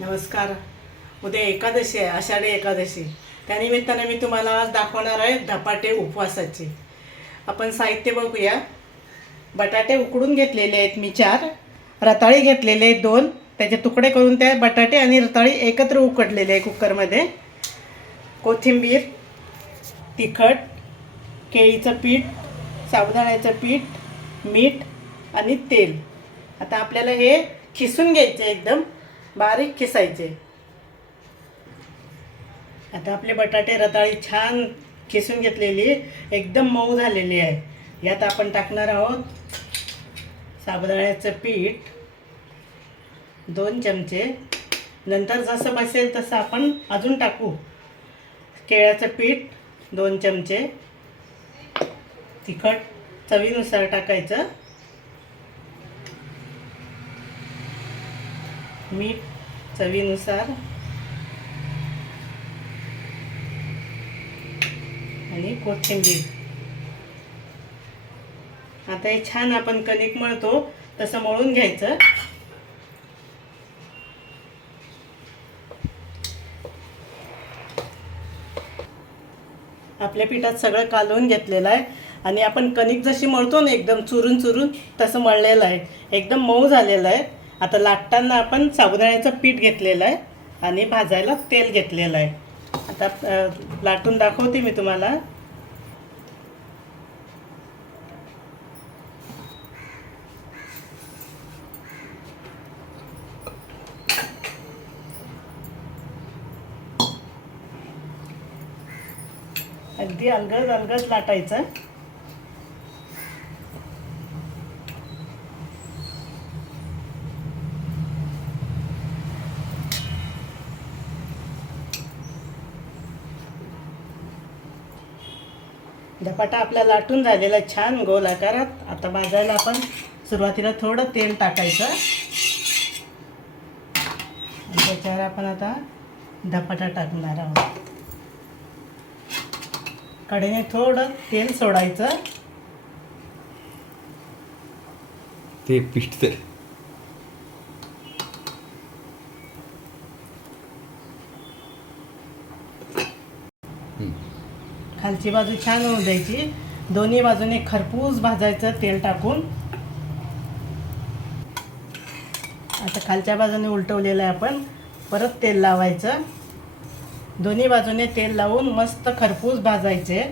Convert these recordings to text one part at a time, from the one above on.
नमस्कार. उद्या एकादशी आहे, आषाढी एकादशी. त्यानिमित्ताने मी तुम्हाला आज दाखवणार आहे धपाटे उपवासाचे. आपण साहित्य बघूया. बटाटे उकडून घेतलेले आहेत मी 4, रताळी घेतलेले आहेत 2, त्याचे तुकडे करून त्या बटाटे आणि रताळी एकत्र उकडलेले आहे कुकरमध्ये. कोथिंबीर, तिखट, केळीचं पीठ, साबुदाण्याचं पीठ, मीठ आणि तेल. आता आपल्याला हे खिसून घ्यायचे, एकदम बारीक खिसायचे. आता आपले बटाटे रताळी छान खिसून घेतलेली, एकदम मऊ झालेली आहे. यात आपण टाकणार आहोत साबुदाण्याचं पीठ 2 चमचे. नंतर जसं बसेल तसं आपण अजून टाकू. केळ्याचं पीठ 2 चमचे, तिखट चवीनुसार टाकायचं, मीठ चवीनुसार आणि कोथिंबीर. आता हे छान आपण कणिक मळतो तसं मळून घ्यायचं. आपल्या पिठात सगळं कालवून घेतलेलं आहे आणि आपण कणिक जशी मळतो ना एकदम चुरून चुरून तसं मळलेलं आहे, एकदम मऊ झालेलं आहे. आता लाटताना आपण साबुदाण्याचं पीठ घेतलेलं आहे आणि भाजायला तेल घेतलेलं आहे. आता लाटून दाखवते मी तुम्हाला. अगदी अलगद अलगद लाटायचं. धपाटा आपला लाटून झालेला छान गोल आकारात. आता भाजायला आपण सुरुवातीला थोडं तेल टाकायचं आणि त्याच्यावर आपण आता धपाटा टाकणार आहोत. कढईने थोडं तेल सोडायचं. ते पिष्ट खालची बाजू छान होऊ द्यायची. दोन्ही बाजूने खरपूस भाजायचं तेल टाकून. आता खालच्या बाजूने उलटवलेलं आहे आपण. परत तेल लावायचं. दोन्ही बाजूने तेल लावून मस्त खरपूस भाजायचे.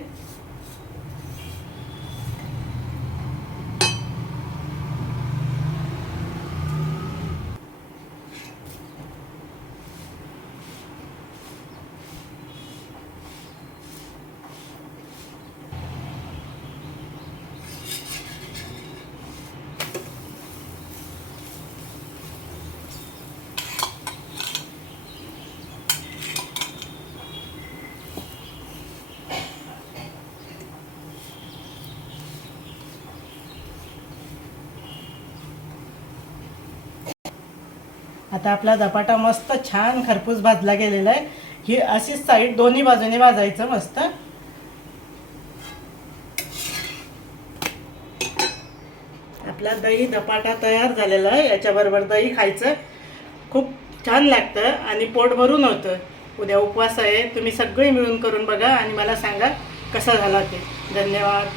आता आपला धपाटा मस्त छान खरपूस भाजला गेलेला आहे. ही अशीच साईड दोन्ही बाजूने भाजायचं मस्त. आपला दही धपाटा तयार झालेला आहे. याच्याबरोबर दही खायचं, खूप छान लागतं आणि पोट भरून होतं. उद्या उपवास आहे, तुम्ही सगळे मिळून करून बघा आणि मला सांगा कसा झाला ते. धन्यवाद.